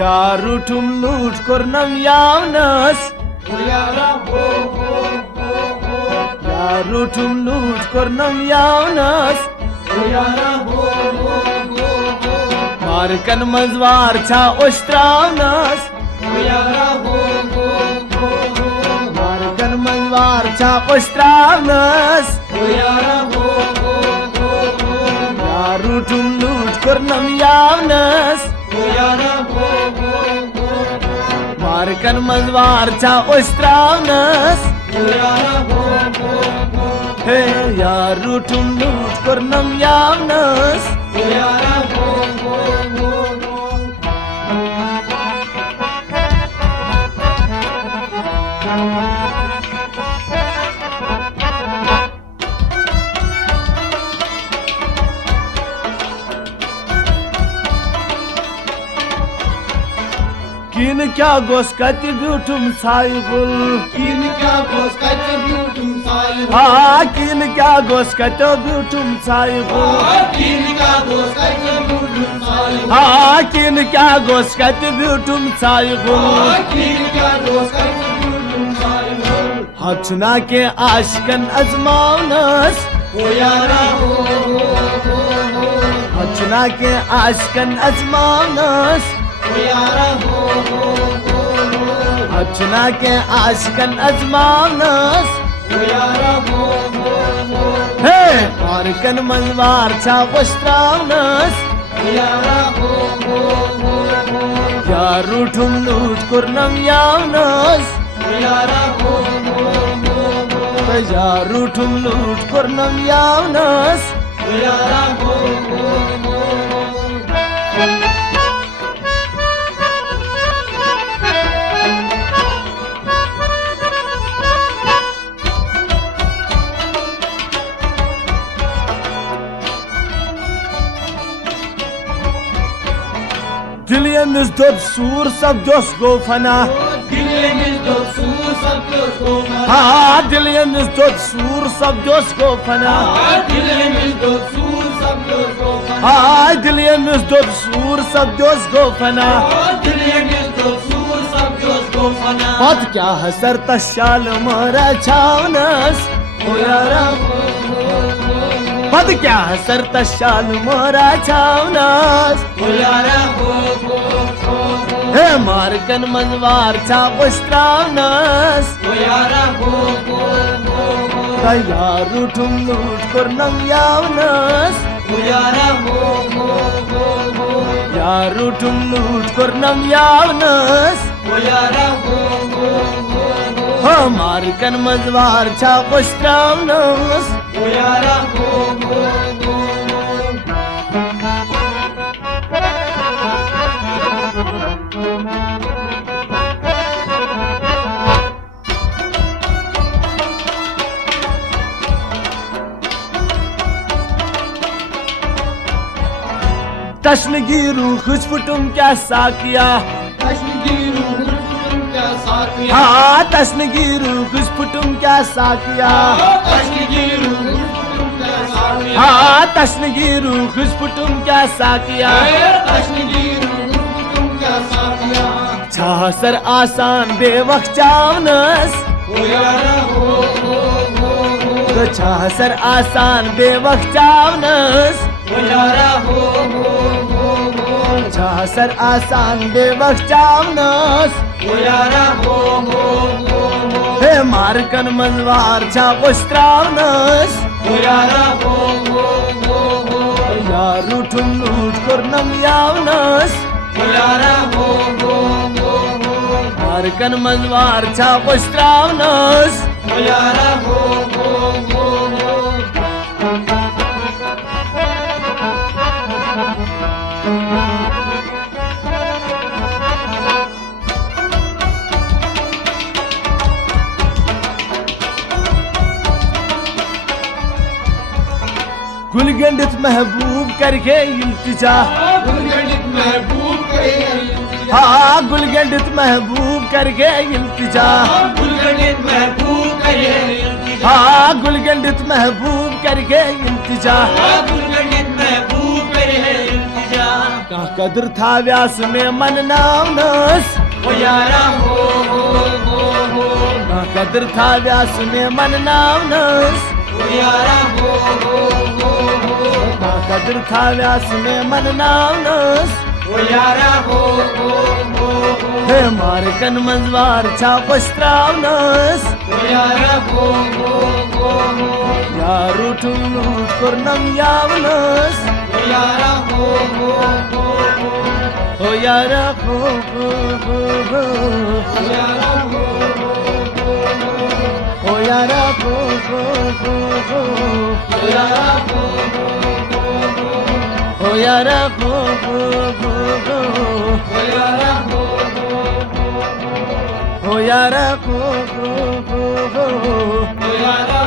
Yarutum lût kurnam yavnas Yarutum lût kurnam yavnas Markan mazvar cha oštravnas Markan mazvar cha oštravnas Yarutum lût kurnam yavnas Markan mazvar cha oštravnas Hey yarutum lût kurnam yavnas Kin kya goskati beautum saibul Kin kya goskati beautum saibul Ha kin kya goskati beautum saibul Kin kya goskati beautum saibul Ha kin kya goskati beautum saibul Kin kya goskati beautum saibul Hatuna ke aşkın azmavnas O yara ho Hatuna ke aşkın azmavnas O yara ho Hatuna ke aşkın azmavnas O yara ho Hey markan mazvar cha oštravnas O yara ho Yarutum lût kurnam yavnas O yara ho Yarutum lût kurnam yavnas O yara ho Dilimiz dop sur sab dos go fana Dilimiz dop sur sab dos go fana Ha dilimiz dop sur sab dos go fana Dilimiz dop sur sab dos go fana Ha dilimiz dop sur sab dos go fana Dilimiz dop sur sab dos go fana Pat kya hasar tashal mara chavnas O yara ho Pat kya hasar tashal mara chavnas O yara ho Hey markan mazvar cha oštravnas O yara ho Yarutum lût kurnam yavnas O yara ho Yarutum lût kurnam yavnas O yara ho Ha markan mazvar cha oštravnas O yara ho Tashnigiru khushputum kya sakiya Kashmiru Gulfutum kya sakiya Ha tashnigiru khushputum kya sakiya Kashmiru Gulfutum kya sakiya Ha tashnigiru khushputum kya sakiya Kashmiru Gulfutum kya sakiya Chasar asan bevakt chavnas O yara ho To chasar asan bevakt chavnas O yara ho Chasar asan bevakt chavnas O yara ho Hey markan mazvar cha oštravnas O yara ho Yarutum lût kurnam yavnas O yara ho Markan mazvar cha oštravnas O yara ho गुलगंडित महबूब करके इल्तिजा गुलगंडित महबूब के हाँ गुलगंडित महबूब करके इल्तिजा गुलगंडित महबूब करे इल्तिजा हाँ गुलगंडित महबूब करके इल्तिजा गुलगंडित महबूब करे इल्तिजा का कदर था व्यास में मन नामनस ओ यारा हो का कदर था व्यास में मन नामनस ओ यारा हो का कदर था व्यास में मन नामनस ओ यारा हो हे मार्कन मंजवार छा पस्त्रावनस ओ यारा हो यार उठून लूट करनम यावनस ओ यारा हो हो यारा हो ओ यारा हो हो यारा हो ओ यारा हो हो यारा हो ओ यारा हो हो यारा हो ओ यारा